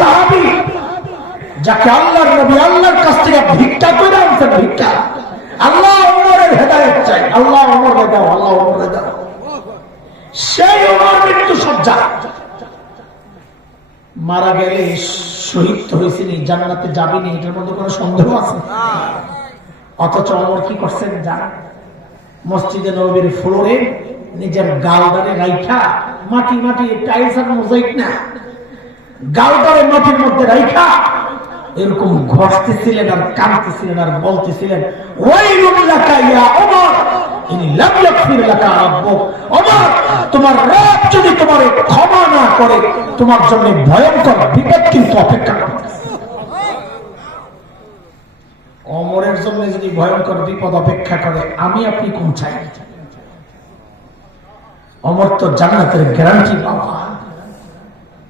সাহাবী যাকে আল্লাহর নবী আল্লাহর কাছ থেকে ভিক্ষা করে আনছেন, ভিক্ষা। আল্লাহ ওমরের হেদায়েত চাই, আল্লাহ ওমরকে দাও, আল্লাহ ওমরকে দাও। সেই ওমর মৃত্যু সজ্জা, মারা গেলে শহীদ হয়েছিনি, জান্নাতে যাবিনি, এটার মধ্যে কোনো সন্দেহ আছে? অথচ ওমর কি করছেন জানেন? মসজিদে নববীর ফ্লোরে নিজের গালদারে রাইখা, মাটি মাটি টাইলস আর মোজাইক না, গালদারে মাটির মধ্যে রাইখা এরকম ঘষতেছিলেন আর কাঁদতেছিলেন আর বলতেছিলেন, ওয়াইলুল লাকা ইয়া ওমর ইন লাম ইয়াগফির লাকা রাব্বুক। ওমর, তোমার রব যদি তোমারে ক্ষমা না করে, তোমার জন্য ভয়ঙ্কর বিপদ কিন্তু অপেক্ষা করতেছে। ওমরের জন্য যদি ভয়ঙ্কর বিপদ অপেক্ষা করে, আমি আপনি কোন চাই? ওমর তো জান্নাতের গ্যারান্টি পাওয়া।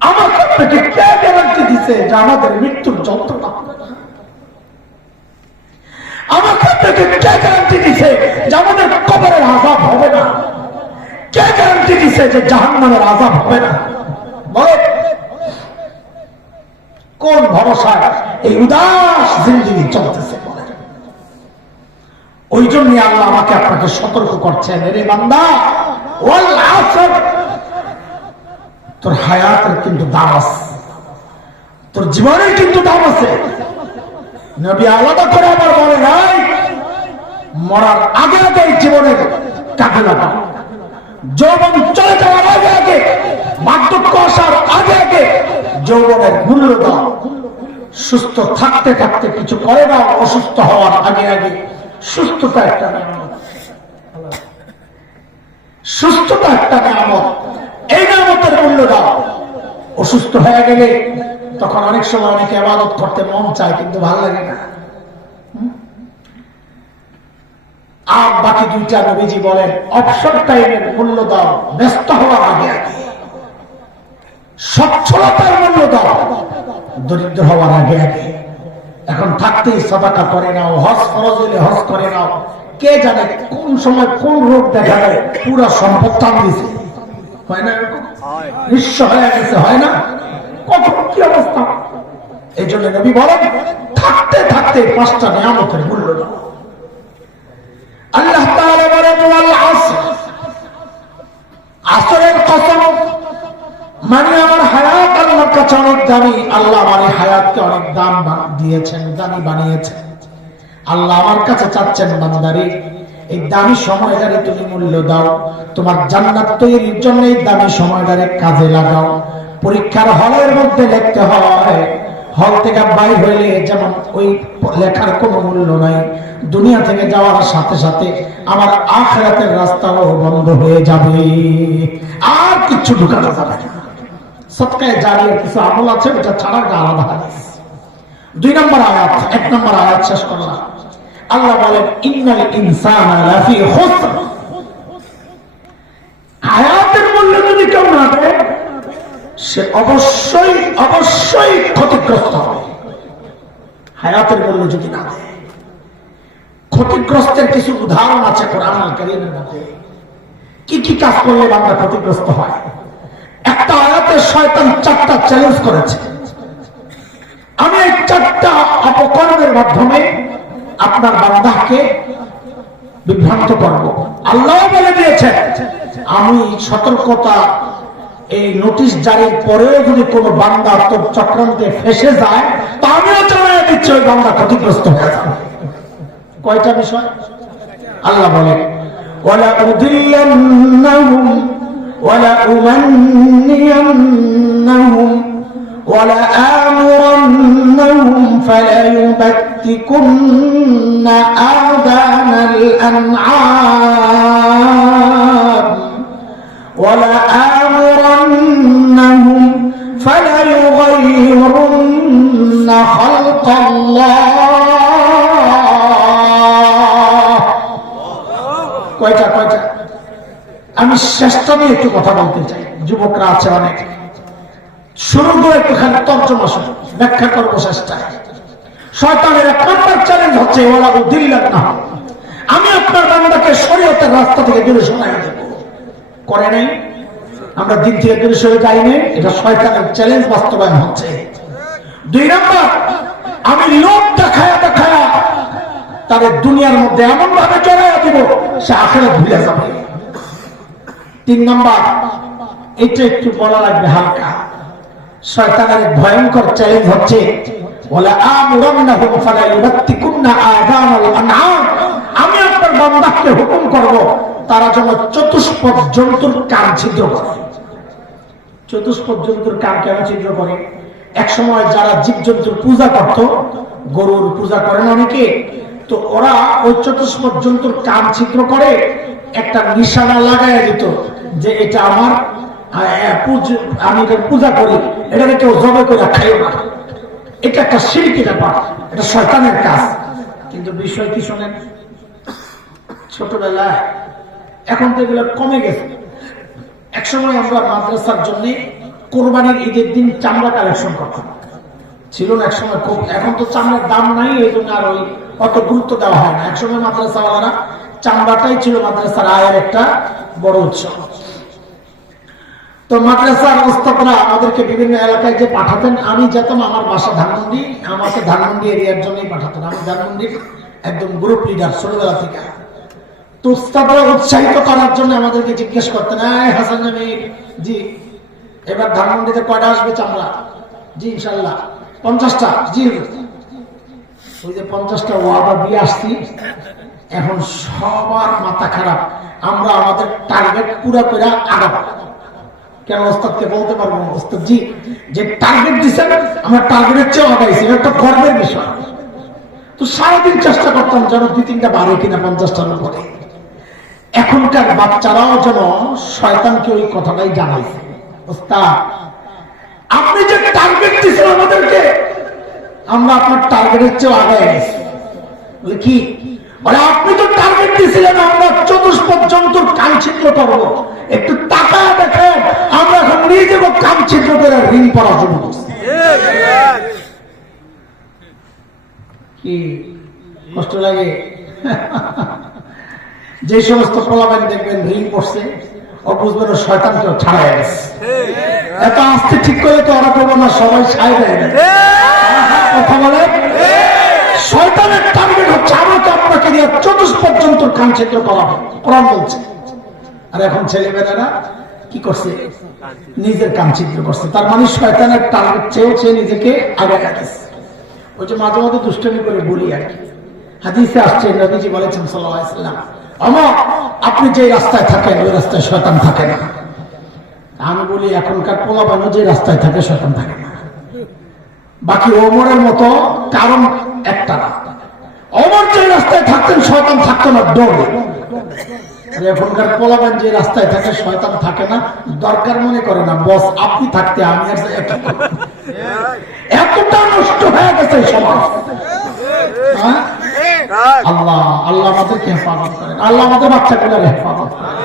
আমাকে আপনাকে কে গ্যারান্টি দিছে যে আমাদের মৃত্যুর যন্ত্রণা হবে না? আমাকে আপনাকে কে গ্যারান্টি দিছে যে আমাদের কবরের আযাব হবে না? কে গ্যারান্টি দিছে যে জাহান্নামের আযাব হবে না? বলেন, কোন ভরসায় এই উদাস জিন্দেগি চলতেছে? বলেন। ওই জন্য আল্লাহ আমাকে আপনাকে সতর্ক করছেন, রে বান্দা, ওয়াল আসর, তোর হায়াতের কিন্তু দাম আছে, তোর জীবনের কিন্তু দাম আছে। নবী আলাদা করে আবার বলে নাই, মরার আগে আগে জীবনের কাজে লাগাও, যৌবন চলে যাওয়ার আগে আগে, বার্ধক্য আসার আগে আগে যৌবনের মূল্য দাও। সুস্থ থাকতে থাকতে কিছু করে না, অসুস্থ হওয়ার আগে আগে। সুস্থতা একটা নিয়ামত, সুস্থতা একটা নিয়ামত, এই নিয়ামতের মূল্য দাও। অসুস্থ হয়ে গেলে তখন অনেক সময় অনেকে ইবাদত করতে মন চায়, কিন্তু ভালো লাগে না। আর বাকি দুইটা নবীজি বলেন, অবসর টাইমের মূল্য দাও, ব্যস্ত হওয়ার আগে আগে। সচ্ছলতার মূল্য দাও, দরিদ্র হওয়ার আগে আগে। এখন থাকতেই সাদাকা করে নাও, হজ ফরজ হলে হজ করে নাও। কে জানে কোন সময় কোন রোগ দেখা দেয়, পুরা সম্পদ টান দিছে, হয় না? নিঃস্ব হয়ে গেছে, হয় না? কখন কি অবস্থা? এই জন্য নবী বলেন, থাকতে থাকতে পাঁচটা নিয়ামতের মূল্য দাও। আল্লাহ তাআলা বলেন, ওয়াল আসর, আসরের কসম, মানে আমার হায়াত আল্লাহর কাছে অনেক দামি। আল্লাহ আমার হায়াতকে অনেক দাম দিয়েছেন, দামি বানিয়েছেন। আল্লাহ আমার কাছে চাচ্ছেন, বান্দারে, এই দামি সময়টারে তুমি মূল্য দাও। তোমার জান্নাত তৈরির জন্য এই দামি সময়টারে কাজে লাগাও। পরীক্ষার হলের মধ্যে লিখতে হয়, হল থেকে বাইরে হইলে যেমন ওই লেখার কোনো মূল্য নাই, দুনিয়া থেকে যাওয়ার সাথে সাথে আমার আখিরাতের রাস্তাও বন্ধ হয়ে যাবে, আর কিছু ঢুকানো যাবে না। সদকায়ে জারিয়ার কিছু আমল আছে, এটা ছাড়া আলাদা হাদিস। 2 নম্বর আয়াত, 1 নম্বর আয়াত শেষ করলাম। আল্লাহ বলেন, ইন্নাল ইনসানা লাফি খুসর। হায়াতের মূল্য যদি কেউ না দেয়, সে অবশ্যই অবশ্যই ক্ষতিগ্রস্ত হবে। হায়াতের মূল্য যদি না দেয়, ক্ষতিগ্রস্তের কিছু উদাহরণ আছে কোরআন আল কারীমের মধ্যে। কি কি কাজ করলে বান্দা ক্ষতিগ্রস্ত হয়? একটা আয়াতে শয়তান 4টা চ্যালেঞ্জ করেছে। আমি এই 4টা অপকর্মের মাধ্যমে আপনার বান্দাকে বিভ্রান্ত করব। আল্লাহ বলে দিয়েছেন, আমি সতর্কতা এই নোটিশ জারির পরেও যদি কোনো বান্দা তোর চক্রান্তে ফেসে যায়, তা আমিও জানাই দিচ্ছি ওই বান্দা ক্ষতিগ্রস্ত হয়ে যাবে। কয়টা বিষয় আল্লাহ বলেন, ওয়ালা উদিল্লান্নাহুম ওয়ালা উমান্নিয়ান্নাহুম ওয়ালা আমুরান্নাহুম ফালায়ুবাত্তিকুন্না আযানাল আনআম ওয়ালা আমুরান্নাহুম ফালায়ুগাইয়িরুন্না খালকাল্লাহ। কয়টা? আমি শেষটা নিয়ে একটু কথা বলতে চাই, যুবকরা আছে অনেক। শুরু করে একটুখানি তর্জমা শুনে ব্যাখ্যা করবো শেষটা। শয়তানের 1 নম্বর চ্যালেঞ্জ হচ্ছে, ওয়ালা উদিল্লান্নাহুম, আমি আপনার বান্দাকে শরীয়তের রাস্তা থেকে দূরে সরাইয়া দেব। করে নাই? আমরা দিন থেকে দূরে সরে যাই নাই, এটা শয়তানের চ্যালেঞ্জ বাস্তবায়ন হচ্ছে। দুই নম্বর, আমি লোক দেখায়া দেখায়া তাদের দুনিয়ার মধ্যে এমন ভাবে জড়াইয়া দিব সে আখিরাত ভুলে যাবে। তিন নম্বর, এটা একটু বলা লাগবে হালকা, শয়তানের ভয়ঙ্কর চ্যালেঞ্জ হচ্ছে ওয়ালা আমুরান্নাহুম ফালা ইউবাত্তিকুন্না আযানাল আনআম, আমি আপনার বান্দাকে হুকুম করব তারা যেন চতুষ্পদ জন্তুর কান ছিদ্র করে। চতুষ্পদ জন্তুর কান কেন ছিদ্র করে? এক সময় যারা জীবজন্তুর পূজা করত, গরুর পূজা করেন অনেকে, তো ওরা ওই চতুষ্পদ জন্তুর কান ছিদ্র করে একটা নিশানা লাগাইয়া দিত যে এটা আমার, আমি এটা পূজা করি, এটাকে কেউ জবে করে খাইও না। এটা একটা শিরকি ব্যাপার, এটা শয়তানের কাজ। কিন্তু বিষয় কি শোনেন, ছোটবেলায়, এখন তো এগুলো কমে গেছে। একসময় আমরা মাদ্রাসার জন্য কোরবানির ঈদের দিন চামড়া কালেকশন করতাম, ছিল না একসময় খুব। এখন তো চামড়ার দাম নাই, এই জন্য আর ওই অত গুরুত্ব দেওয়া হয় না। একসময় মাদ্রাসাওয়ালারা চামড়াটাই ছিল মাদ্রাসার আয়ের একটা বড় উৎস। তো মাদ্রাসার ওস্তাদরা আমাদেরকে বিভিন্ন এলাকায় যে পাঠাতেন, আমি যেতাম, আমার বাসা ধানমন্ডি, আমাকে ধানমন্ডি এরিয়ার জন্যই পাঠাতেন। আমি ধানমন্ডির একদম গ্রুপ লিডার ছোটবেলা থেকে। তো ওস্তাদরা উৎসাহিত করার জন্য আমাদেরকে জিজ্ঞেস করতেন, হাসান জামিল জি, এবার ধানমন্ডিতে কয়টা আসবে চামড়া? জি ইনশাল্লাহ 50টা। জি, ওই যে 50টা ওয়াদা দিয়ে আসছি, এখন সবার মাথা খারাপ, আমরা আমাদের টার্গেট পুরো করে আগাবো। কেন ওস্তাদকে বলতে পারবো না, ওস্তাদ জি যে টার্গেট দিচ্ছেন আমরা টার্গেটের চেয়ে আগাইছি, একটা গর্বের বিষয়। তো সারাদিন চেষ্টা করতাম যেন 2-3টা বাড়ে কিনা 50টার উপরে। এখনকার বাচ্চারাও যেন শয়তানকে ওই কথাটাই জানাইছে, ওস্তাদ আপনি যে টার্গেট দিচ্ছেন আমাদেরকে, আমরা আপনার টার্গেটের চেয়ে আগায় গেছি। বলে কি? বলে আপনি তো টার্গেট দিয়েছিলেন আমরা চতুষ্পদ জন্তুর কান ছিদ্র করবো, একটু টাকা দেখেন আমরা এখন নিয়ে যাবো কান ছিদ্র করে ঋণ পড়ার জন্য। কি কষ্ট লাগে? যে সমস্ত পোলাপান দেখবেন ঋণ পড়ছে, ও বুঝবেন শয়তানকে ছাড়াই গেছে। এত আস্তে ঠিক করে তো ওরা করবো না, সবাই সাইড হয়ে গেছে। কথা বলে, শয়তানের টার্গেট হচ্ছে আমাকে আপনাকে দিয়ে চতুষ্পদ জন্তুর কান ছিদ্র করাবে, কোরআন বলছে। আর এখন ছেলেমেয়েরা কি করছে? নিজের কান ছিদ্র করছে। তার মানে শয়তানের টার্গেট চেয়েও সে নিজেকে আগে রাখছে। ওই যে মাঝে মাঝে দুষ্টমি করে বলি আর কি, হাদিসে আসছে নবীজি বলেছেন সাল্লাল্লাহু আলাইহি ওয়াসাল্লাম, আপনি যে রাস্তায় থাকেন ওই রাস্তায় শয়তান থাকে না। আমি বলি এখনকার পোলাপানও যে রাস্তায় থাকে শয়তান থাকে না। বাকি ওমরের মতো কারণ একটা না, ওমর যে রাস্তায় থাকতেন শয়তান থাকতো না, দৌড়ে। এখনকার পোলাপান যে রাস্তায় থাকে শয়তান থাকে না, দরকার মনে করে না, বস আপনি থাকতে আমি আর এতটা নষ্ট হয়ে গেছে সমাজ। আল্লাহ আল্লাহ আমাদেরকে হেফাজত করেন, আল্লাহ আমাদের বাচ্চাগুলোর হেফাজত করেন।